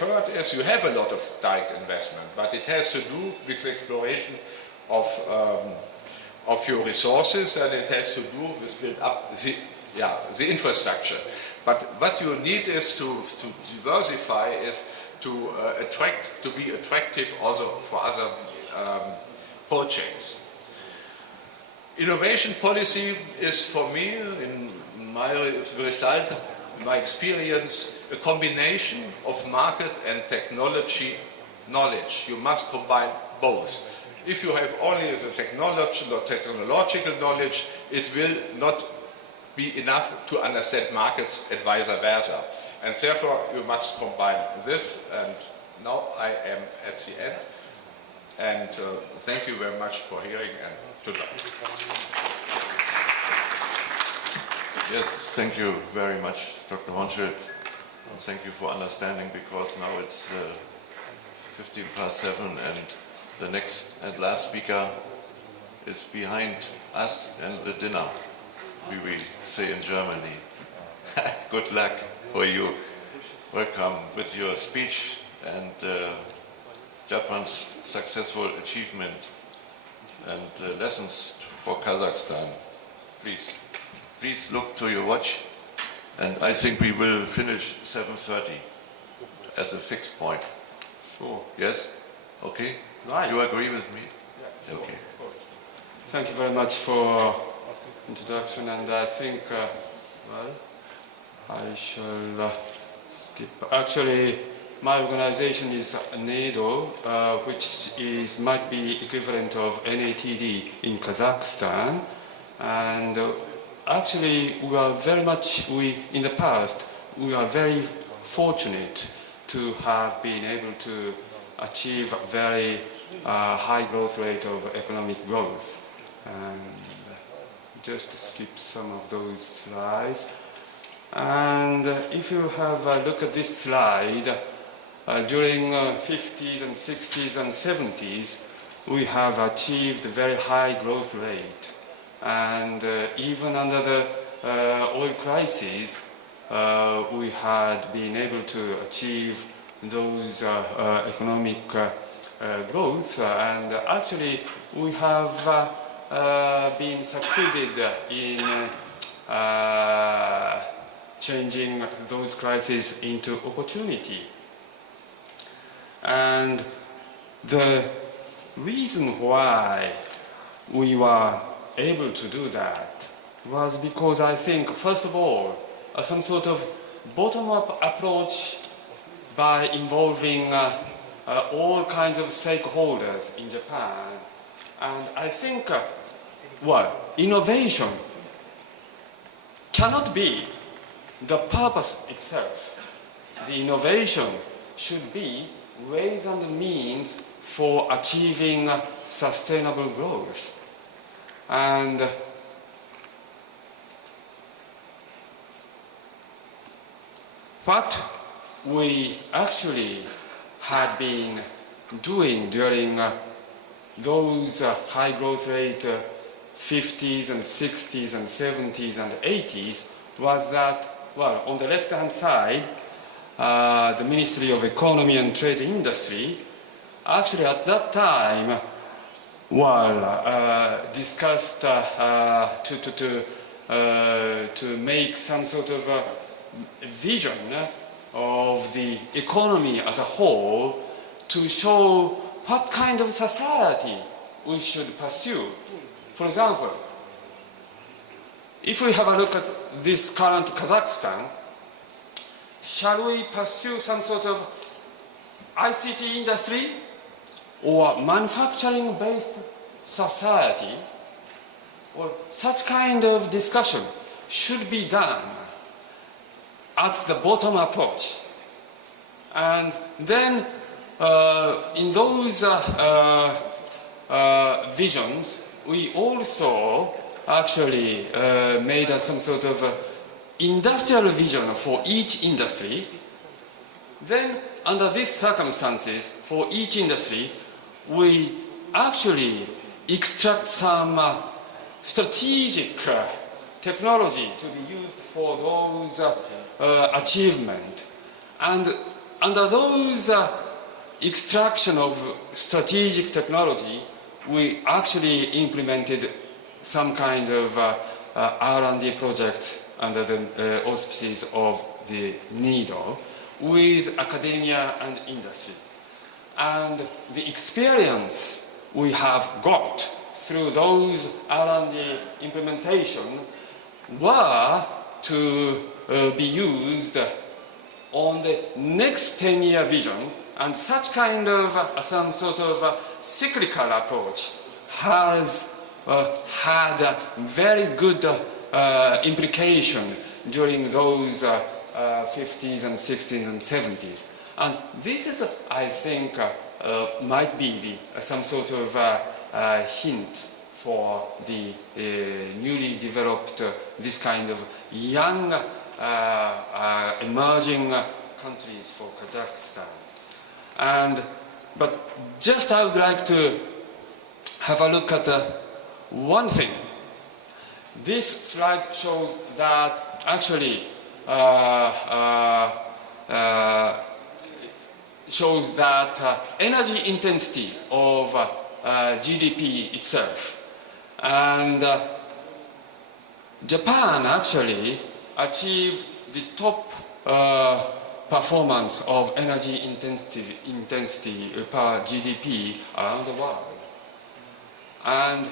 heard is you have a lot of direct investment, but it has to do with the exploration of your resources, and it has to do with build up the infrastructure. But what you need is to diversify, is to be attractive also for other projects. Innovation policy is for me, in my result, my experience, a combination of market and technology knowledge. You must combine both. If you have only the technological knowledge, it will not be enough to understand markets and vice versa. And therefore, you must combine this. And now I am at the end. And thank you very much for hearing, and good luck. Yes, thank you very much, Dr. Hornschild. And thank you for understanding, because now it's 7:15, and the next and last speaker is behind us and the dinner, we say in Germany. Good luck for you. Welcome with your speech and Japan's successful achievement and lessons for Kazakhstan. Please look to your watch, and I think we will finish 7:30 as a fixed point. Sure. Yes? Okay? Right. You agree with me? Yeah, sure, okay. Of course. Thank you very much for introduction, and I think, well, I shall skip. Actually, my organization is NATO, which might be equivalent of NATD in Kazakhstan, and actually we are in the past, we are very fortunate to have been able to achieve a very high growth rate of economic growth. And just skip some of those slides. And if you have a look at this slide, during 50s and 60s and 70s, we have achieved a very high growth rate. And even under the oil crisis, we had been able to achieve those economic growth, and actually we have been succeeded in changing those crises into opportunity. And the reason why we were able to do that was because I think, first of all, some sort of bottom-up approach by involving all kinds of stakeholders in Japan. And I think, innovation cannot be the purpose itself. The innovation should be ways and means for achieving sustainable growth. And what we actually had been doing during those high growth rate 50s and 60s and 70s and 80s was that, on the left-hand side, the Ministry of Economy and Trade Industry actually at that time discussed to make some sort of vision of the economy as a whole, to show what kind of society we should pursue. For example, if we have a look at this current Kazakhstan, shall we pursue some sort of ICT industry or manufacturing-based society? Or such kind of discussion should be done at the bottom approach. And then in those visions, we also actually made some sort of industrial vision for each industry. Then, under these circumstances, for each industry, we actually extract some strategic technology to be used for those achievements. And under those extraction of strategic technology, we actually implemented some kind of R&D project under the auspices of the NIDO with academia and industry. And the experience we have got through those R&D implementation were to be used on the next 10-year vision, and such kind of some sort of cyclical approach has had a very good implication during those 50s and 60s and 70s. And this is, I think, might be some sort of hint for the newly developed, this kind of young emerging countries for Kazakhstan. But just I would like to have a look at one thing. This slide shows that actually shows that energy intensity of GDP itself. And Japan actually achieved the top performance of energy intensity per GDP around the world. And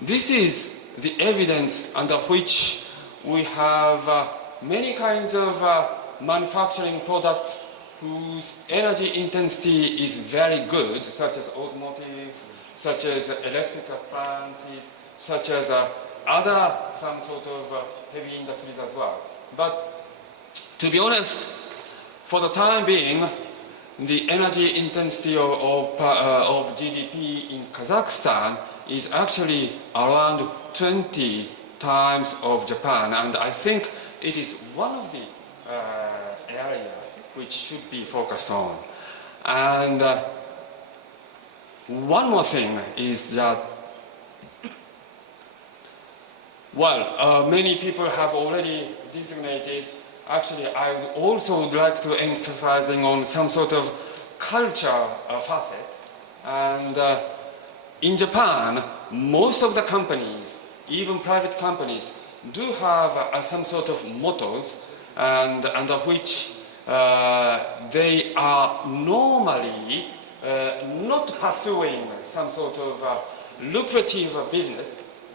this is the evidence under which we have many kinds of manufacturing products whose energy intensity is very good, such as automotive, such as electrical appliances, such as other some sort of heavy industries as well. But to be honest, for the time being, the energy intensity of GDP in Kazakhstan is actually around 20 times of Japan, and I think it is one of the areas which should be focused on. And one more thing is that, well, many people have already designated. Actually, I would also like to emphasizing on some sort of culture facet. And in Japan, most of the companies, even private companies, do have some sort of mottos, and under which they are normally not pursuing some sort of lucrative business,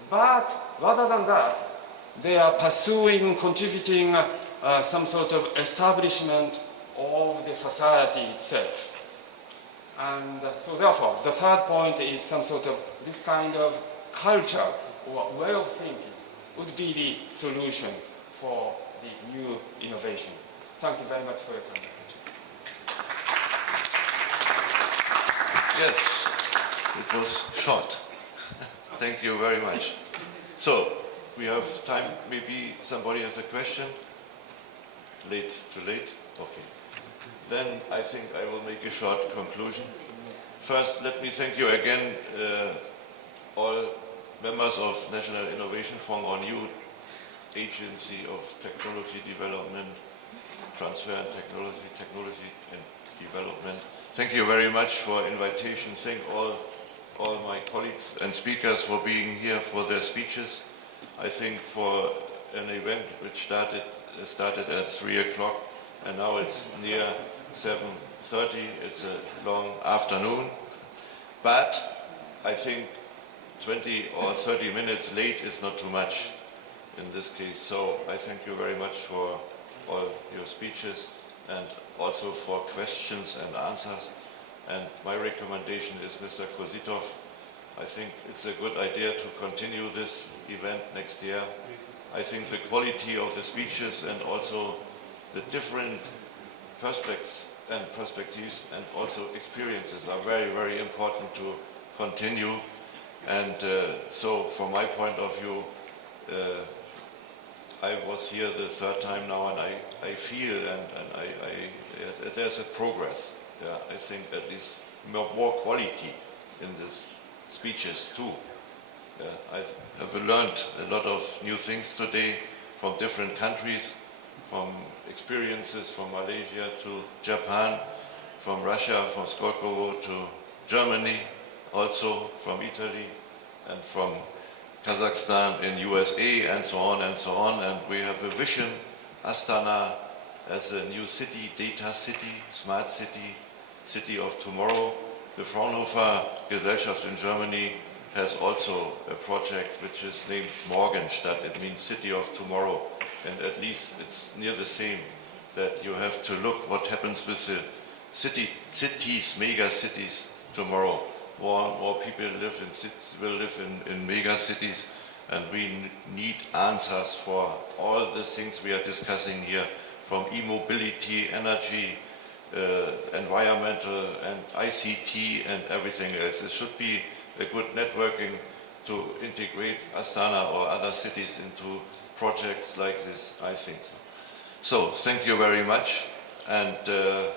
but rather than that, they are pursuing, contributing some sort of establishment of the society itself. And so therefore, the third point is some sort of this kind of culture or way of thinking would be the solution for the new innovation. Thank you very much for your comment. Yes, it was short. Thank you very much. So, we have time. Maybe somebody has a question? Late, too late? Okay. Then I think I will make a short conclusion. First, let me thank you again, all members of National Innovation Fund, our new agency of technology development, transfer and technology and development. Thank you very much for invitation. Thank all my colleagues and speakers for being here for their speeches. I think for an event which started at 3 o'clock and now it's near 7:30, it's a long afternoon. But I think 20 or 30 minutes late is not too much in this case. So I thank you very much for all your speeches and also for questions and answers. And my recommendation is Mr. Kozitov. I think it's a good idea to continue this event next year. I think the quality of the speeches and also the different perspectives and also experiences are very, very important to continue. And so from my point of view, I was here the third time now, and I feel and there's a progress. Yeah, I think at least more quality in these speeches too. I have learned a lot of new things today from different countries, from experiences from Malaysia to Japan, from Russia, from Skorkovo to Germany, also from Italy and from Kazakhstan and USA and so on and so on. And we have a vision, Astana as a new city, data city, smart city, city of tomorrow. The Fraunhofer Gesellschaft in Germany has also a project which is named Morgenstadt. It means city of tomorrow. And at least it's near the same, that you have to look what happens with the cities, mega cities tomorrow. More people will live in mega cities, and we need answers for all the things we are discussing here, from e-mobility, energy, environmental and ICT and everything else. It should be a good networking to integrate Astana or other cities into projects like this, I think so. So, thank you very much, and it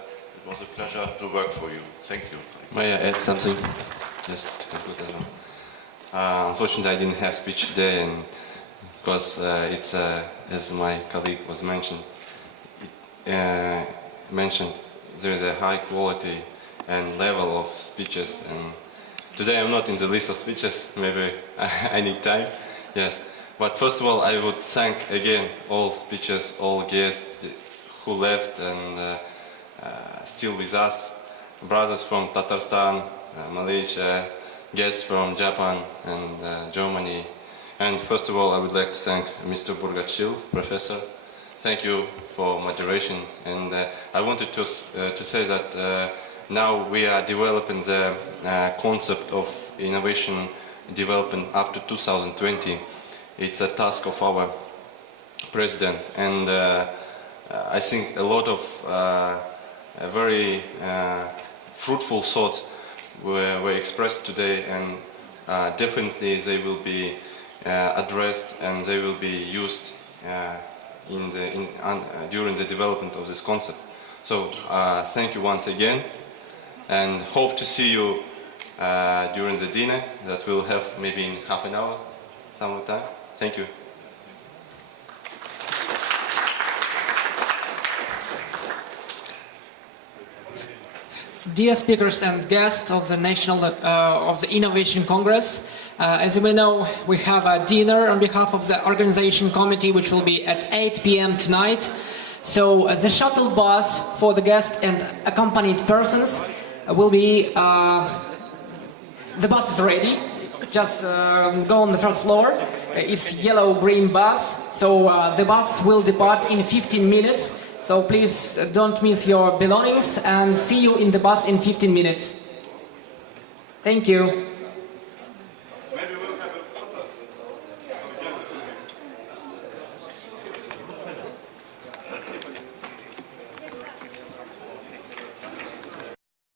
was a pleasure to work for you. Thank you. May I add something? Yes, to conclude as well. Unfortunately, I didn't have speech today, and because it's as my colleague was mentioned, there is a high quality and level of speeches, and today I'm not in the list of speeches. Maybe I need time. Yes, but first of all, I would thank again all speeches, all guests who left and still with us, brothers from Tatarstan, Malaysia, guests from Japan and Germany. And first of all, I would like to thank Mr. Burgachil, Professor. Thank you for moderation. And I wanted to say that now we are developing the concept of innovation development up to 2020. It's a task of our president. And I think a lot of very fruitful thoughts were expressed today, and definitely they will be addressed and they will be used during the development of this concept. So thank you once again, and hope to see you during the dinner that we'll have maybe in half an hour, some time. Thank you. Dear speakers and guests of the Innovation Congress, as you may know, we have a dinner on behalf of the organization committee, which will be at 8 p.m. tonight. So the shuttle bus for the guests and accompanied persons will be, the bus is ready. Just go on the first floor. It's yellow-green bus. So the bus will depart in 15 minutes. So please don't miss your belongings, and see you in the bus in 15 minutes. Thank you.